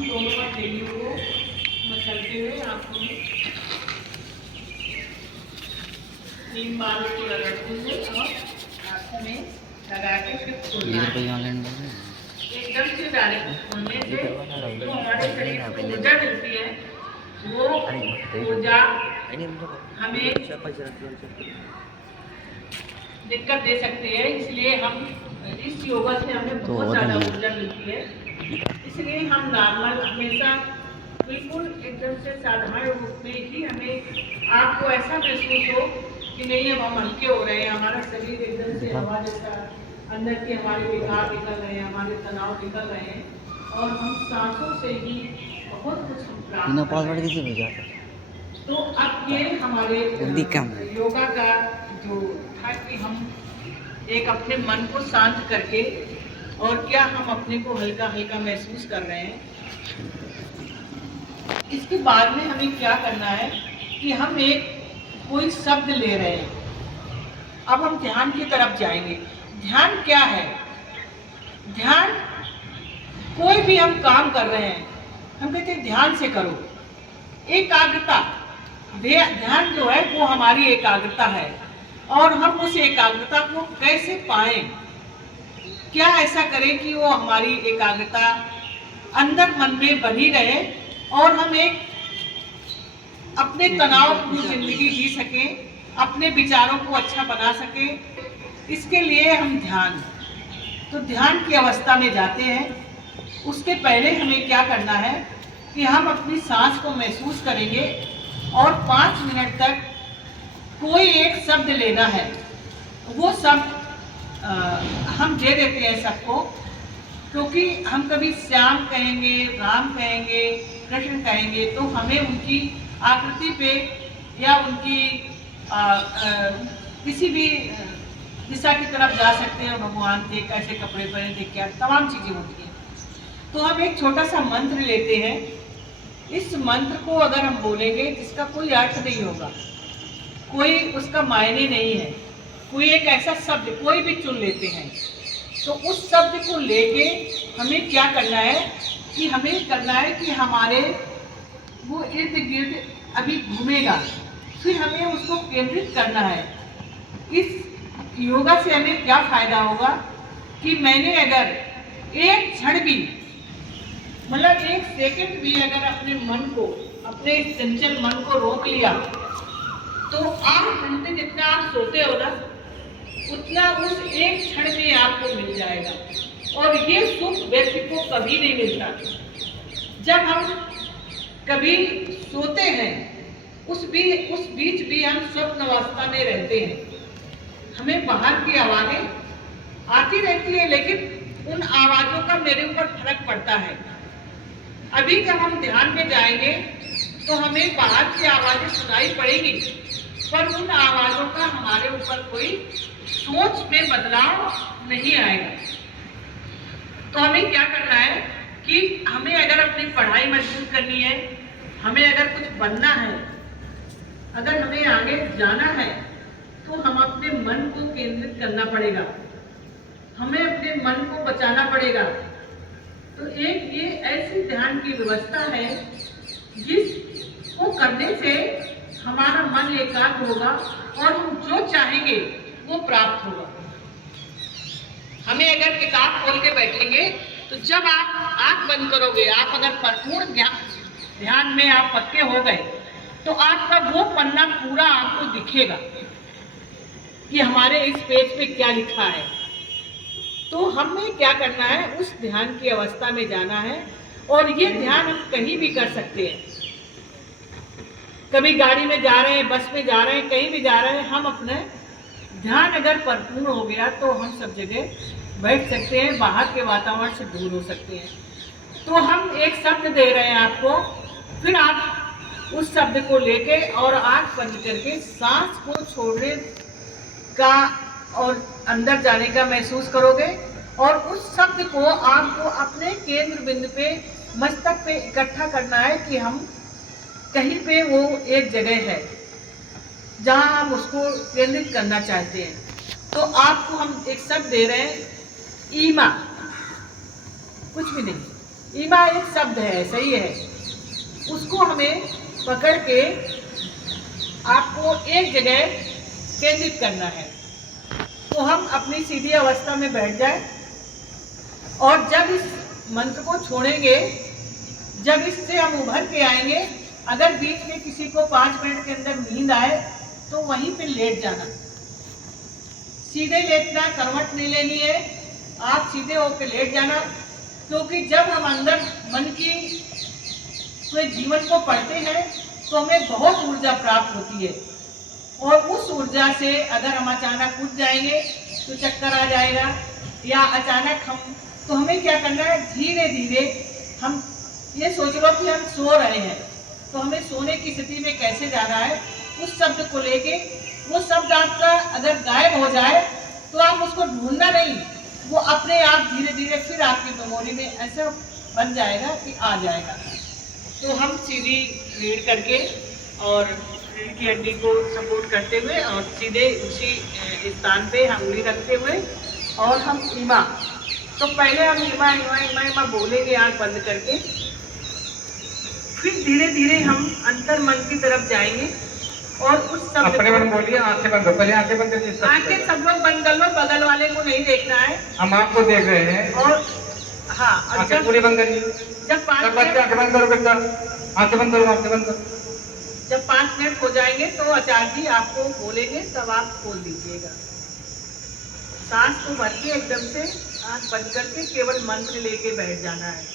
हम दोनों बार डेली को मसलते हुए आंखों में 3 बार को रगड़ते हुए और आंखों में लगा के फिर खोलना है। एकदम से डायरेक्ट खोलने से जो हमारे शरीर को ऊर्जा मिलती है वो ऊर्जा हमें दिक्कत दे सकती है। इसलिए हम इस योगा से हमें बहुत ज़्यादा ऊर्जा मिलती है। इसलिए हम नॉर्मल हमेशा बिल्कुल एकदम से साधारण रूप में ही हमें आपको ऐसा महसूस हो कि नहीं अब हम हल्के हो रहे हैं, हमारा शरीर एकदम से हवा जैसा अंदर के हमारे विकार निकल रहे हैं, हमारे तनाव निकल रहे हैं और हम सांसों से ही बहुत कुछ प्राप्त कर रहे हैं। तो अब ये हमारे योगा का जो था कि हम एक अपने मन को शांत करके और क्या हम अपने को हल्का हल्का महसूस कर रहे हैं। इसके बाद में हमें क्या करना है कि हम एक कोई शब्द ले रहे हैं। अब हम ध्यान की तरफ जाएंगे। ध्यान क्या है? ध्यान कोई भी हम काम कर रहे हैं, हम कहते हैं ध्यान से करो। एकाग्रता, ध्यान जो है वो हमारी एकाग्रता है और हम उस एकाग्रता को कैसे पाएं? क्या ऐसा करें कि वो हमारी एकाग्रता अंदर मन में बनी रहे और हम एक अपने तनाव पूर्ण जिंदगी जी सकें, अपने विचारों को अच्छा बना सकें। इसके लिए हम ध्यान की अवस्था में जाते हैं। उसके पहले हमें क्या करना है कि हम अपनी सांस को महसूस करेंगे और 5 मिनट तक कोई एक शब्द लेना है। वो शब्द हम दे देते हैं सबको, क्योंकि हम कभी श्याम कहेंगे, राम कहेंगे, कृष्ण कहेंगे तो हमें उनकी आकृति पे या उनकी किसी भी दिशा की तरफ जा सकते हैं। भगवान थे, कैसे कपड़े पहने थे, क्या तमाम चीज़ें होती हैं। तो हम एक छोटा सा मंत्र लेते हैं। इस मंत्र को अगर हम बोलेंगे जिसका कोई अर्थ नहीं होगा, कोई उसका मायने नहीं है, कोई एक ऐसा शब्द कोई भी चुन लेते हैं, तो उस शब्द को लेके हमें क्या करना है कि हमें करना है कि हमारे वो इर्द गिर्द अभी घूमेगा, फिर हमें उसको केंद्रित करना है। इस योगा से हमें क्या फायदा होगा कि मैंने अगर एक क्षण भी मतलब 1 सेकंड भी अगर अपने मन को, अपने चंचल मन को रोक लिया तो 8 घंटे जितना आप सोते हो ना, उतना उस एक क्षण में आपको मिल जाएगा। और ये सुख व्यक्ति को कभी नहीं मिलता। जब हम कभी सोते हैं उस बीच भी हम स्वप्न अवस्था में रहते हैं। हमें बाहर की आवाजें आती रहती है, लेकिन उन आवाजों का मेरे ऊपर फर्क पड़ता है। अभी जब हम ध्यान में जाएंगे तो हमें बाहर की आवाजें सुनाई पड़ेगी, पर उन आवाजों का हमारे ऊपर कोई सोच में बदलाव नहीं आएगा। तो हमें क्या करना है कि हमें अगर अपनी पढ़ाई मजबूत करनी है, हमें अगर कुछ बनना है, अगर हमें आगे जाना है, तो हम अपने मन को केंद्रित करना पड़ेगा, हमें अपने मन को बचाना पड़ेगा। तो एक ये ऐसी ध्यान की व्यवस्था है जिसको करने से हमारा मन एकाग्र होगा और हम जो चाहेंगे वो प्राप्त होगा। हमें अगर किताब खोल के बैठेंगे तो जब आप आंख बंद करोगे, आप अगर भरपूर ध्यान में आप पक्के हो गए तो आपका वो पन्ना पूरा आपको दिखेगा कि हमारे इस पेज पे क्या लिखा है। तो हमें क्या करना है, उस ध्यान की अवस्था में जाना है। और ये ध्यान हम कहीं भी कर सकते हैं। कभी गाड़ी में जा रहे हैं, बस में जा रहे हैं, कहीं भी जा रहे हैं, हम अपने ध्यान अगर भरपूर हो गया तो हम सब जगह बैठ सकते हैं, बाहर के वातावरण से दूर हो सकते हैं। तो हम एक शब्द दे रहे हैं आपको, फिर आप उस शब्द को लेके और आंख बंद करके सांस को छोड़ने का और अंदर जाने का महसूस करोगे और उस शब्द को आपको अपने केंद्र बिंदु पे, मस्तक पे इकट्ठा करना है कि हम कहीं पे वो एक जगह है जहां हम उसको केंद्रित करना चाहते हैं। तो आपको हम एक शब्द दे रहे हैं, ईमा, कुछ भी नहीं, ईमा एक शब्द है, सही है, उसको हमें पकड़ के आपको एक जगह केंद्रित करना है। तो हम अपनी सीधी अवस्था में बैठ जाए और जब इस मंत्र को छोड़ेंगे, जब इससे हम उभर के आएंगे, अगर बीच में किसी को 5 मिनट के अंदर नींद आए तो वहीं पे लेट जाना, सीधे लेटना, करवट नहीं लेनी है, आप सीधे होकर लेट जाना। क्योंकि जब हम अंदर मन की पूरे जीवन को पढ़ते हैं तो हमें बहुत ऊर्जा प्राप्त होती है, और उस ऊर्जा से अगर हम अचानक उठ जाएंगे तो चक्कर आ जाएगा, या अचानक तो हमें क्या करना है, धीरे धीरे हम ये सोच लो कि हम सो रहे हैं, तो हमें सोने की स्थिति में कैसे जाना है, उस शब्द को लेके, वो शब्द आपका अगर गायब हो जाए तो आप उसको ढूंढना नहीं, वो अपने आप धीरे धीरे फिर आपकी मेमोरी में ऐसा बन जाएगा कि आ जाएगा। तो हम सीधी रीढ़ करके और रीढ़ की हड्डी को सपोर्ट करते हुए और सीधे उसी स्थान पे उंगली रखते हुए और हम ईमा, तो पहले हम ईमा ईमा ईमा ईमा बोलेंगे आँख बंद करके, फिर धीरे धीरे हम अंतर मन की तरफ जाएंगे और उस शब्द अपने मन बोलिए, आंखें बंद करो, पहले आंखें बंद करिए, आंखें सब लोग बंद कर लो, बगल वाले को नहीं देखना है, हम आपको देख रहे हैं। और हाँ, आंखें पूरी बंद करिए, जब 5 बच्चे आंखें बंद करो, बेटा आंखें बंद करो, आंखें बंद करो। जब 5 मिनट हो जाएंगे तो आचार्य जी आपको बोलेंगे, तब आप खोल दीजिएगा। सांस को भर के एकदम से आंख बंद करके केवल मंत्र लेके बैठ जाना है।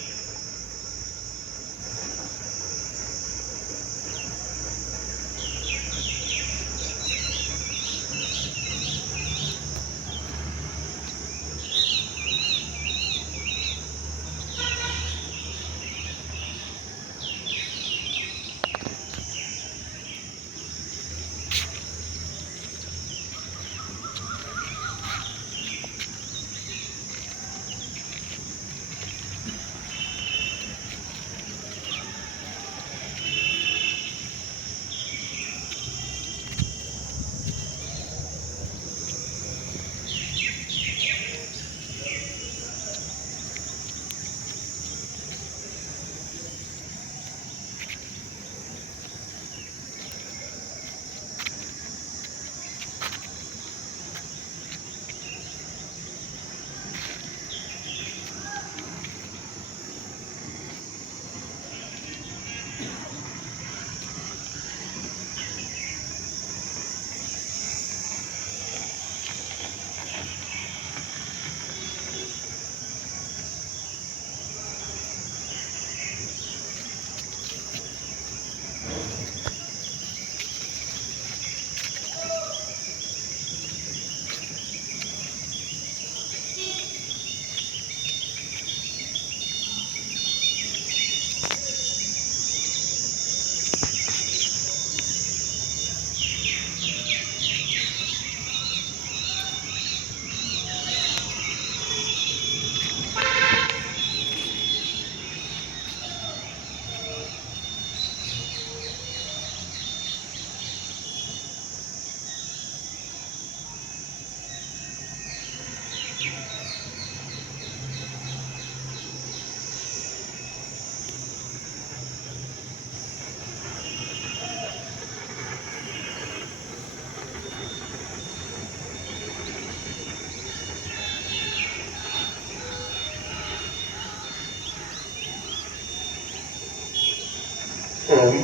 ओम,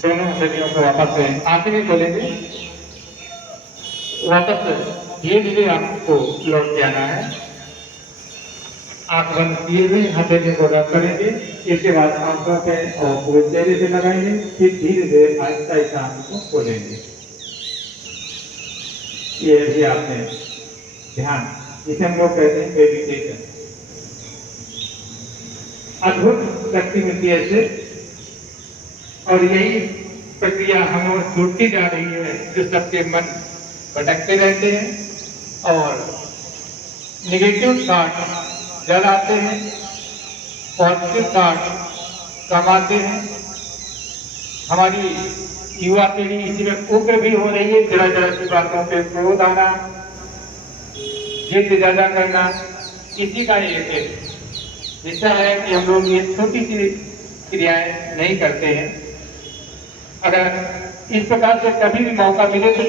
दोनों हथेलियों को वापस से आंखें भी खोलेंगे, वापस धीरे धीरे आपको लौट के आना है। आंख बंद किए हुए हथेलियों को रब करेंगे, इसके बाद आंखों पे और पूरे चेहरे पे लगाएंगे, फिर धीरे धीरे आहिस्ता आहिस्ता आंखों को खोलेंगे। ये भी आपने ध्यान, जिसे हम लोग कहते हैं मेडिटेशन, अद्भुत शक्ति मिलती है इससे। और यही प्रक्रिया हम छूटती जा रही है, जो सबके मन भटकते रहते हैं और नेगेटिव थॉट ज्यादा आते हैं, पॉजिटिव थॉट कम आते हैं। हमारी युवा पीढ़ी इसी में उग्र भी हो रही है, जरा जरा की बातों पे क्रोध आना, जिद ज्यादा करना, इसी का एक हिस्सा है कि हम लोग ये छोटी सी क्रियाएं नहीं करते हैं। अगर इस प्रकार से कभी भी मौका मिले तो